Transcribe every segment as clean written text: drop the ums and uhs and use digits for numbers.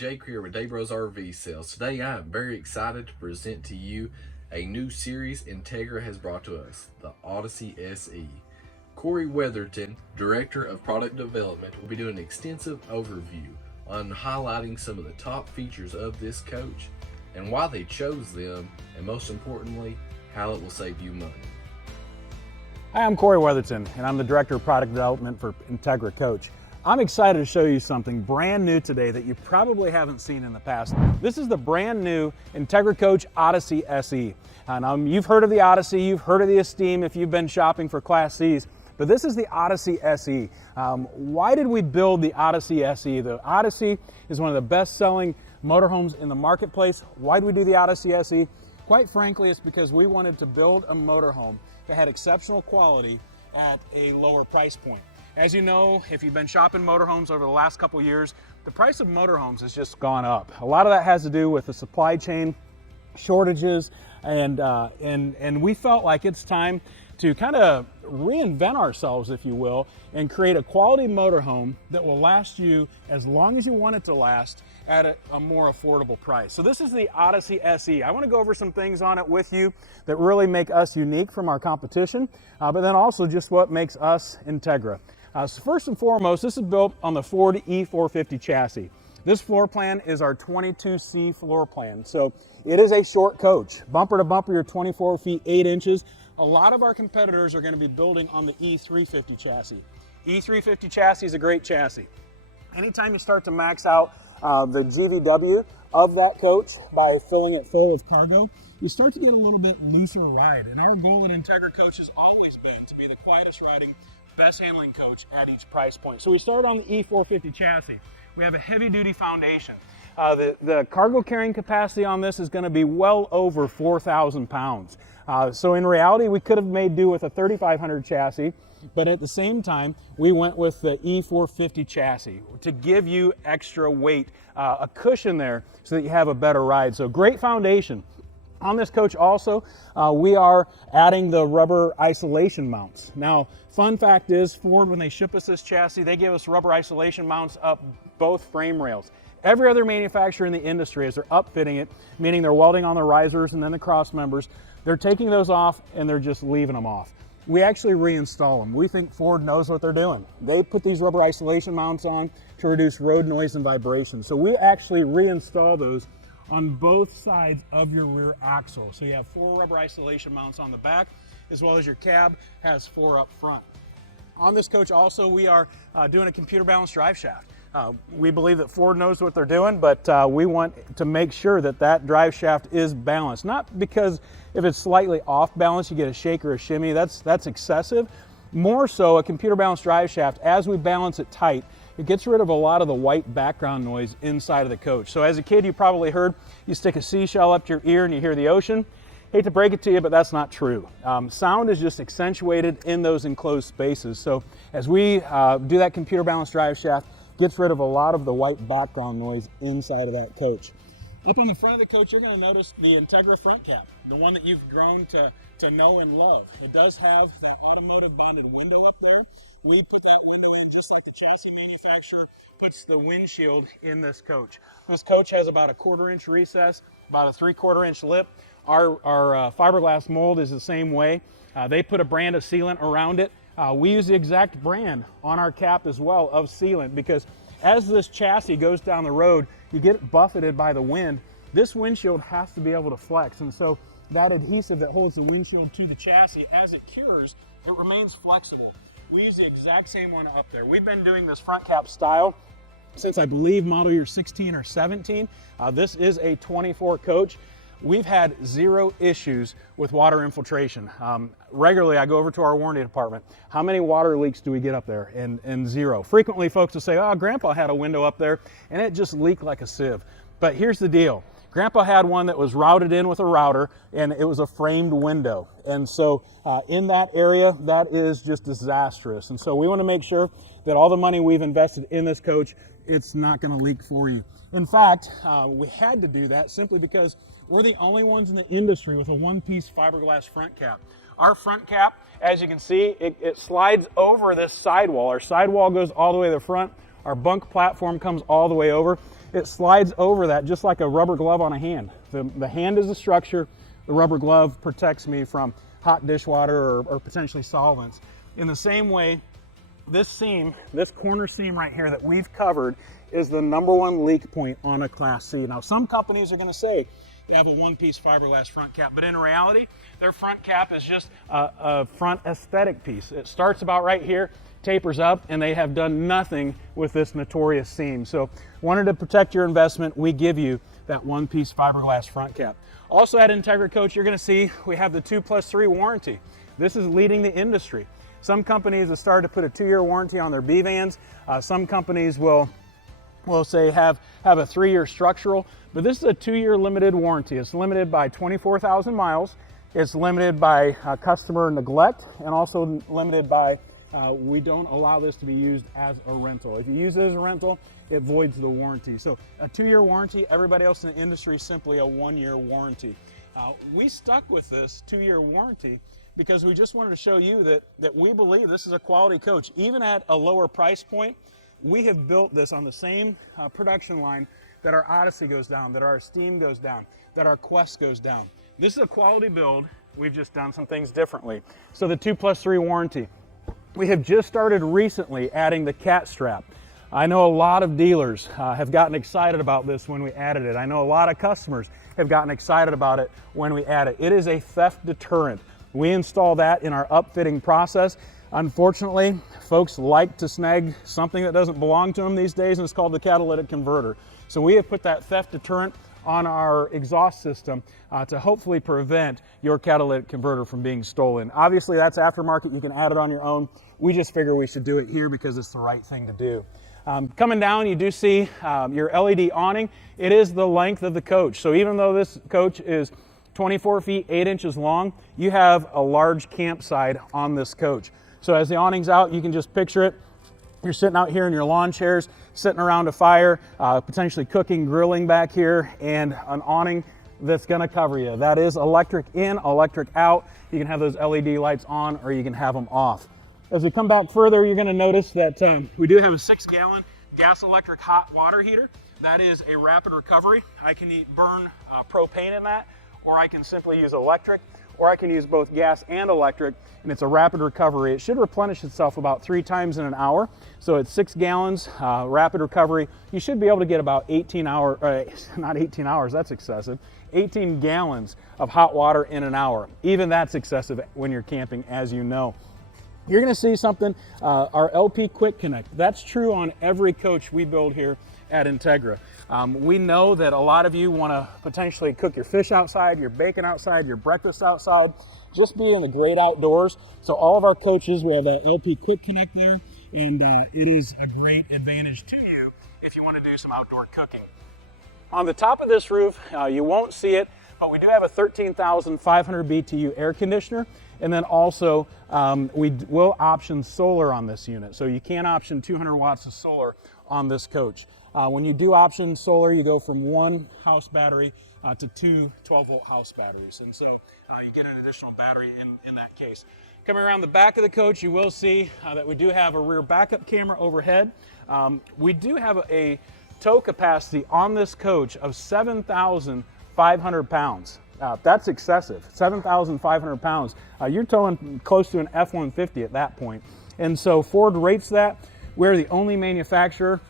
Jake here with Daybros RV Sales. Today I am very excited to present to you a new series Entegra has brought to us, the Odyssey SE. Corey Weatherton, Director of Product Development, will be doing an extensive overview on highlighting some of the top features of this coach and why they chose them, and most importantly, how it will save you money. Hi, I'm Corey Weatherton, and I'm the Director of Product Development for Entegra Coach. I'm excited to show you something brand new today that you probably haven't seen in the past. This is the brand new Entegra Coach Odyssey SE. And you've heard of the Odyssey, you've heard of the Esteem if you've been shopping for Class Cs, but this is the Odyssey SE. Why did we build the Odyssey SE? The Odyssey is one of the best-selling motorhomes in the marketplace. Why did we do the Odyssey SE? Quite frankly, it's because we wanted to build a motorhome that had exceptional quality at a lower price point. As you know, if you've been shopping motorhomes over the last couple years, the price of motorhomes has just gone up. A lot of that has to do with the supply chain shortages, and we felt like it's time to kind of reinvent ourselves, if you will, and create a quality motorhome that will last you as long as you want it to last at a more affordable price. So this is the Odyssey SE. I want to go over some things on it with you that really make us unique from our competition, but then also just what makes us Entegra. So first and foremost, this is built on the Ford E450 chassis. This floor plan is our 22C floor plan. So it is a short coach. Bumper to bumper, you're 24 feet 8 inches. A lot of our competitors are going to be building on the E350 chassis. E350 chassis is a great chassis. Anytime you start to max out the GVW of that coach by filling it full of cargo, you start to get a little bit looser ride. And our goal at Entegra Coach has always been to be the quietest riding, best handling coach at each price point. So we start on the E450 chassis. We have a heavy duty foundation. The cargo carrying capacity on this is going to be well over 4,000 pounds. So in reality, we could have made do with a 3,500 chassis, but at the same time, we went with the E450 chassis to give you extra weight, a cushion there so that you have a better ride. So great foundation. On this coach also, we are adding the rubber isolation mounts. Now, fun fact is, Ford, when they ship us this chassis, they give us rubber isolation mounts up both frame rails. Every other manufacturer in the industry, as they're upfitting it, meaning they're welding on the risers and then the cross members, they're taking those off and they're just leaving them off. We actually reinstall them. We think Ford knows what they're doing. They put these rubber isolation mounts on to reduce road noise and vibration. So we actually reinstall those on both sides of your rear axle. So you have 4 rubber isolation mounts on the back, as well as your cab has 4 up front. On this coach also, we are doing a computer balanced drive shaft. We believe that Ford knows what they're doing, but we want to make sure that that drive shaft is balanced. Not because if it's slightly off balance, you get a shake or a shimmy, that's excessive. More so, a computer balanced drive shaft, as we balance it tight, it gets rid of a lot of the white background noise inside of the coach. So as a kid, you probably heard you stick a seashell up to your ear and you hear the ocean. Hate to break it to you, but that's not true. Sound is just accentuated in those enclosed spaces. So as we do that computer balanced drive shaft, gets rid of a lot of the white background noise inside of that coach. Up on the front of the coach, you're going to notice the Entegra front cap, the one that you've grown to know and love. It does have that automotive bonded window up there. We put that window in just like the chassis manufacturer puts the windshield in this coach. This coach has about a 1/4 inch recess, about a 3/4 inch lip. Our fiberglass mold is the same way. They put a brand of sealant around it. We use the exact brand on our cap as well of sealant, because as this chassis goes down the road, you get buffeted by the wind. This windshield has to be able to flex, and so that adhesive that holds the windshield to the chassis, as it cures, it remains flexible. We use the exact same one up there. We've been doing this front cap style since, I believe, model year 16 or 17. This is a 24 coach. We've had 0 issues with water infiltration. Regularly, I go over to our warranty department. How many water leaks do we get up there? And 0. Frequently, folks will say, oh, Grandpa had a window up there, and it just leaked like a sieve. But here's the deal. Grandpa had one that was routed in with a router, and it was a framed window. And so in that area, that is just disastrous. And so we want to make sure that all the money we've invested in this coach, it's not going to leak for you. In fact, we had to do that simply because we're the only ones in the industry with a 1-piece fiberglass front cap. Our front cap, as you can see, it slides over this sidewall. Our sidewall goes all the way to the front. Our bunk platform comes all the way over. it slides over that just like a rubber glove on a hand. The hand is the structure, the rubber glove protects me from hot dishwater or potentially solvents. In the same way, this seam, this corner seam right here that we've covered is the #1 leak point on a Class C. Now, some companies are going to say they have a one-piece fiberglass front cap, but in reality, their front cap is just a front aesthetic piece. It starts about right here, tapers up, and they have done nothing with this notorious seam. So, wanted to protect your investment, we give you that one-piece fiberglass front cap. Also at Entegra Coach, you're going to see we have the 2+3 warranty. This is leading the industry. Some companies have started to put a 2-year warranty on their B-vans. Some companies will say have a 3-year structural, but this is a 2-year limited warranty. It's limited by 24,000 miles. It's limited by customer neglect, and also limited by we don't allow this to be used as a rental. If you use it as a rental, it voids the warranty. So a 2-year warranty, everybody else in the industry is simply a 1-year warranty. We stuck with this 2-year warranty because we just wanted to show you that we believe this is a quality coach. Even at a lower price point, we have built this on the same production line that our Odyssey goes down, that our Esteem goes down, that our Quest goes down. This is a quality build. We've just done some things differently. So the 2+3 warranty. We have just started recently adding the cat strap. I know a lot of dealers have gotten excited about this when we added it. I know a lot of customers have gotten excited about it when we add it. It is a theft deterrent. We install that in our upfitting process. Unfortunately, folks like to snag something that doesn't belong to them these days, and it's called the catalytic converter. So we have put that theft deterrent on our exhaust system to hopefully prevent your catalytic converter from being stolen. Obviously, that's aftermarket. You can add it on your own. We just figure we should do it here because it's the right thing to do. Coming down, you do see your LED awning. It is the length of the coach. So even though this coach is 24 feet, 8 inches long, you have a large campsite on this coach. So as the awning's out, you can just picture it. You're sitting out here in your lawn chairs, sitting around a fire, potentially cooking, grilling back here, and an awning that's gonna cover you. That is electric in, electric out. You can have those LED lights on or you can have them off. As we come back further, you're gonna notice that we do have a 6-gallon gas electric hot water heater. That is a rapid recovery. I can burn propane in that, or I can simply use electric, or I can use both gas and electric, and it's a rapid recovery. It should replenish itself about 3 times in an hour. So it's 6 gallons, rapid recovery. You should be able to get about 18 hours, that's excessive, 18 gallons of hot water in an hour. Even that's excessive when you're camping, as you know. You're gonna see something, our LP Quick Connect. That's true on every coach we build here at Entegra. We know that a lot of you wanna potentially cook your fish outside, your bacon outside, your breakfast outside, just be in the great outdoors. So all of our coaches, we have that LP Quick Connect there, and it is a great advantage to you if you wanna do some outdoor cooking. On the top of this roof, you won't see it, but we do have a 13,500 BTU air conditioner. And then also, we will option solar on this unit. So you can option 200 watts of solar on this coach. When you do option solar, you go from 1 house battery to 2 12-volt house batteries. And so you get an additional battery in that case. Coming around the back of the coach, you will see that we do have a rear backup camera overhead. We do have a tow capacity on this coach of 7,500 pounds. That's excessive, 7,500 pounds. You're towing close to an F-150 at that point. And so Ford rates that. We're the only manufacturer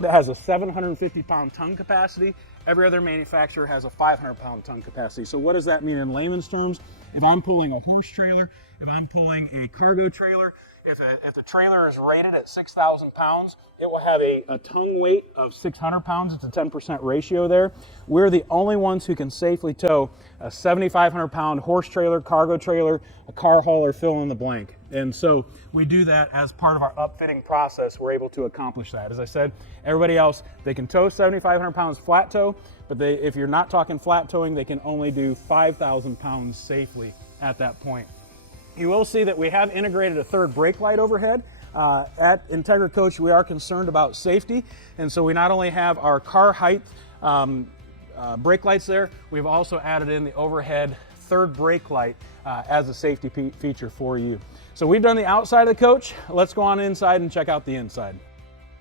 that has a 750-pound tongue capacity. Every other manufacturer has a 500-pound tongue capacity. So what does that mean in layman's terms? If I'm pulling a horse trailer, if I'm pulling a cargo trailer, if the trailer is rated at 6,000 pounds, it will have a tongue weight of 600 pounds. It's a 10% ratio there. We're the only ones who can safely tow a 7,500 pound horse trailer, cargo trailer, a car hauler, fill in the blank. And so we do that as part of our upfitting process. We're able to accomplish that. As I said, everybody else, they can tow 7,500 pounds flat tow, but if you're not talking flat towing, they can only do 5,000 pounds safely at that point. You will see that we have integrated a third brake light overhead. At Entegra Coach, we are concerned about safety, and so we not only have our car height brake lights there, we've also added in the overhead third brake light as a safety feature for you. So we've done the outside of the coach. Let's go on inside and check out the inside.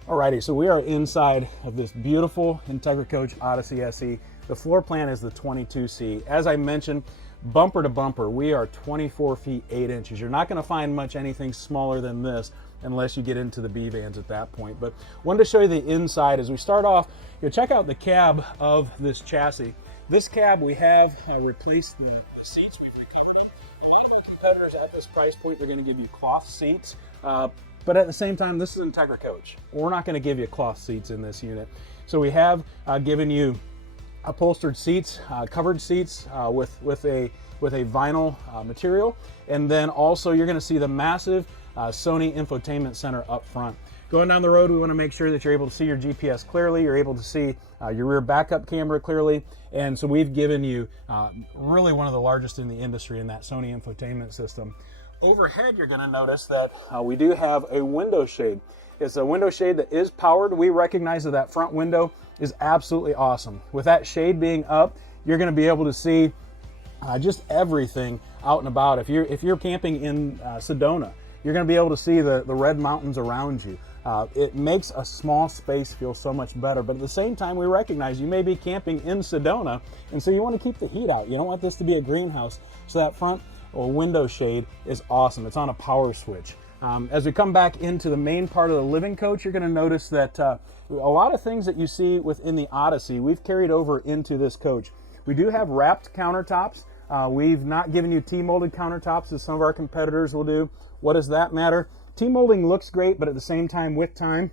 Alrighty, so we are inside of this beautiful Entegra Coach Odyssey SE. The floor plan is the 22C. As I mentioned, bumper to bumper, we are 24 feet 8 inches. You're not going to find much anything smaller than this unless you get into the B vans at that point. But wanted to show you the inside. As we start off, you'll check out the cab of this chassis. This cab, we have replaced the seats. We've recovered them. A lot of our competitors at this price point, they're going to give you cloth seats. But at the same time, this is Entegra Coach. We're not going to give you cloth seats in this unit. So we have given you upholstered seats, covered seats with a vinyl material, and then also you're going to see the massive Sony infotainment center up front. Going down the road, we want to make sure that you're able to see your GPS clearly, you're able to see your rear backup camera clearly, and so we've given you really one of the largest in the industry in that Sony infotainment system. Overhead, you're going to notice that we do have a window shade. It's a window shade that is powered. We recognize that that front window is absolutely awesome. With that shade being up, you're going to be able to see just everything out and about. If you're camping in Sedona, you're going to be able to see the red mountains around you. It makes a small space feel so much better, but at the same time, we recognize you may be camping in Sedona, and so you want to keep the heat out. You don't want this to be a greenhouse, so that front or window shade is awesome. It's on a power switch. As we come back into the main part of the living coach, you're going to notice that a lot of things that you see within the Odyssey, we've carried over into this coach. We do have wrapped countertops. We've not given you T-molded countertops as some of our competitors will do. What does that matter? T-molding looks great, but at the same time, with time,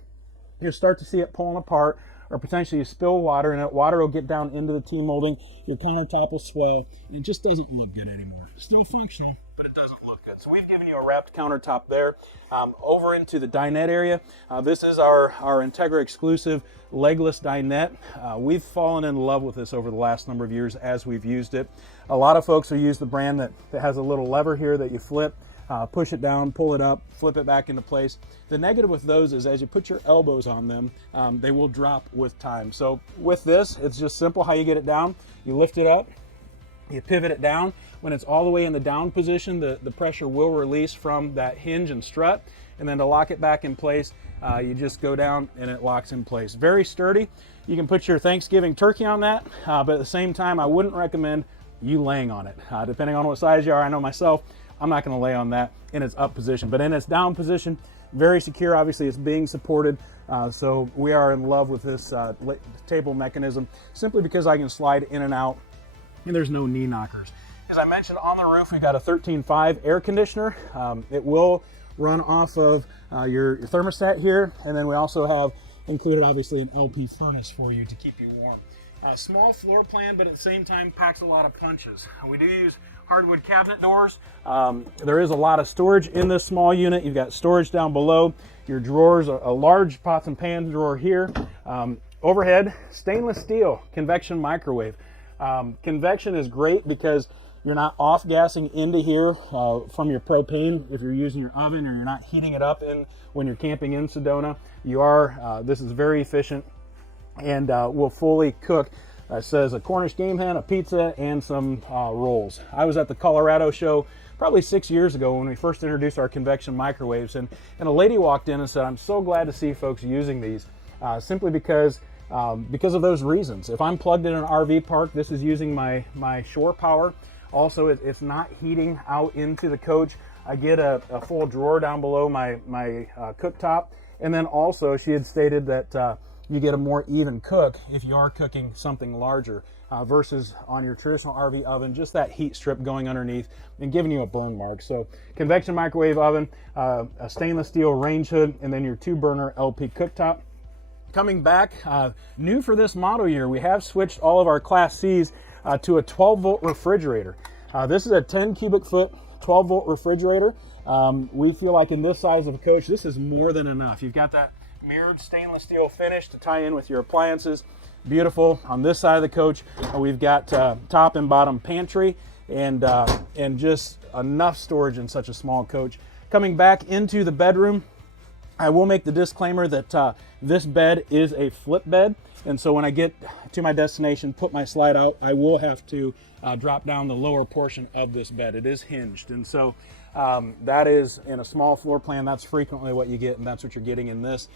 you'll start to see it pulling apart, or potentially you spill water and that water will get down into the T-molding, your countertop will swell, and it just doesn't look good anymore. Still functional, but it doesn't look good. So we've given you a wrapped countertop there. Over into the dinette area, this is our Entegra exclusive legless dinette. We've fallen in love with this over the last number of years as we've used it. A lot of folks will use the brand that has a little lever here that you flip, push it down, pull it up, flip it back into place. The negative with those is as you put your elbows on them, they will drop with time. So with this, it's just simple how you get it down. You lift it up, you pivot it down. When it's all the way in the down position, the pressure will release from that hinge and strut. And then to lock it back in place, you just go down and it locks in place. Very sturdy. You can put your Thanksgiving turkey on that, but at the same time, I wouldn't recommend you laying on it. Depending on what size you are, I know myself, I'm not going to lay on that in its up position. But in its down position, very secure. Obviously, it's being supported. So we are in love with this table mechanism simply because I can slide in and out and there's no knee knockers. As I mentioned, on the roof, we've got a 13.5 air conditioner. It will run off of your thermostat here. And then we also have included, obviously, an LP furnace for you to keep you warm. Small floor plan, but at the same time packs a lot of punches. We do use hardwood cabinet doors. There is a lot of storage in this small unit. You've got storage down below, your drawers, a large pots and pans drawer here. Overhead, stainless steel convection microwave. Convection is great because you're not off-gassing into here from your propane if you're using your oven, or you're not heating it up when you're camping in Sedona. This is very efficient and will fully cook. It says a Cornish game hen, a pizza, and some rolls. I was at the Colorado show probably 6 years ago when we first introduced our convection microwaves, and a lady walked in and said, "I'm so glad to see folks using these," simply because of those reasons. If I'm plugged in an RV park, this is using my shore power. Also, it's not heating out into the coach. I get a full drawer down below my cooktop. And then also, she had stated that you get a more even cook if you are cooking something larger versus on your traditional RV oven, just that heat strip going underneath and giving you a burn mark. So convection microwave oven, a stainless steel range hood, and then your 2-burner LP cooktop. Coming back, new for this model year, we have switched all of our Class Cs to a 12-volt refrigerator. This is a 10 cubic foot 12-volt refrigerator. We feel like in this size of a coach, this is more than enough. You've got that mirrored stainless steel finish to tie in with your appliances. Beautiful. On this side of the coach, we've got top and bottom pantry and just enough storage in such a small coach. Coming back into the bedroom, I will make the disclaimer that this bed is a flip bed, and so when I get to my destination, put my slide out, I will have to drop down the lower portion of this bed. It is hinged, and so that is in a small floor plan. That's frequently what you get, and that's what you're getting in this.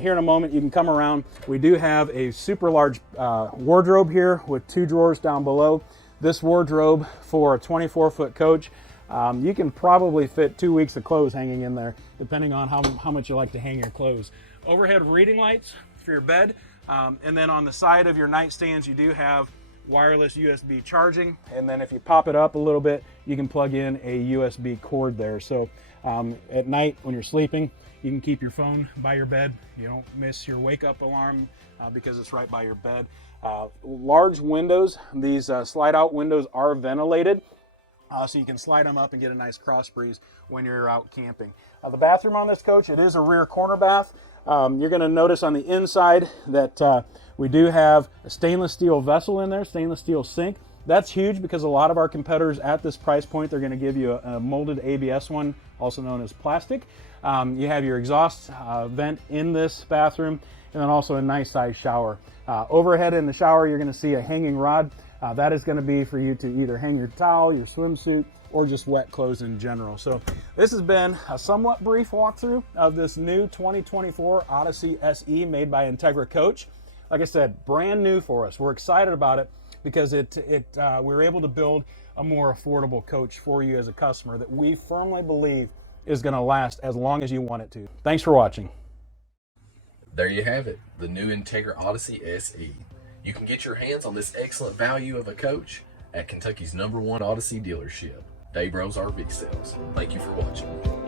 Here in a moment, you can come around. We do have a super large wardrobe here with 2 drawers down below. This wardrobe for a 24-foot coach, you can probably fit 2 weeks of clothes hanging in there, depending on how much you like to hang your clothes. Overhead reading lights for your bed. And then on the side of your nightstands, you do have wireless USB charging. And then if you pop it up a little bit, you can plug in a USB cord there. So at night when you're sleeping, you can keep your phone by your bed. You don't miss your wake up alarm because it's right by your bed. Large windows, these slide out windows are ventilated. So you can slide them up and get a nice cross breeze when you're out camping. The bathroom on this coach, it is a rear corner bath. You're going to notice on the inside that we do have a stainless steel vessel in there, stainless steel sink. That's huge because a lot of our competitors at this price point, they're going to give you a molded ABS one, also known as plastic. You have your exhaust vent in this bathroom, and then also a nice size shower. Overhead in the shower, you're going to see a hanging rod. That is going to be for you to either hang your towel, your swimsuit, or just wet clothes in general. So this has been a somewhat brief walkthrough of this new 2024 Odyssey SE made by Entegra Coach. Like I said, brand new for us. We're excited about it because we were able to build a more affordable coach for you as a customer that we firmly believe is going to last as long as you want it to. Thanks for watching. There you have it, the new Entegra Odyssey SE. You can get your hands on this excellent value of a coach at Kentucky's #1 Odyssey dealership, Dave Rose RV Sales. Thank you for watching.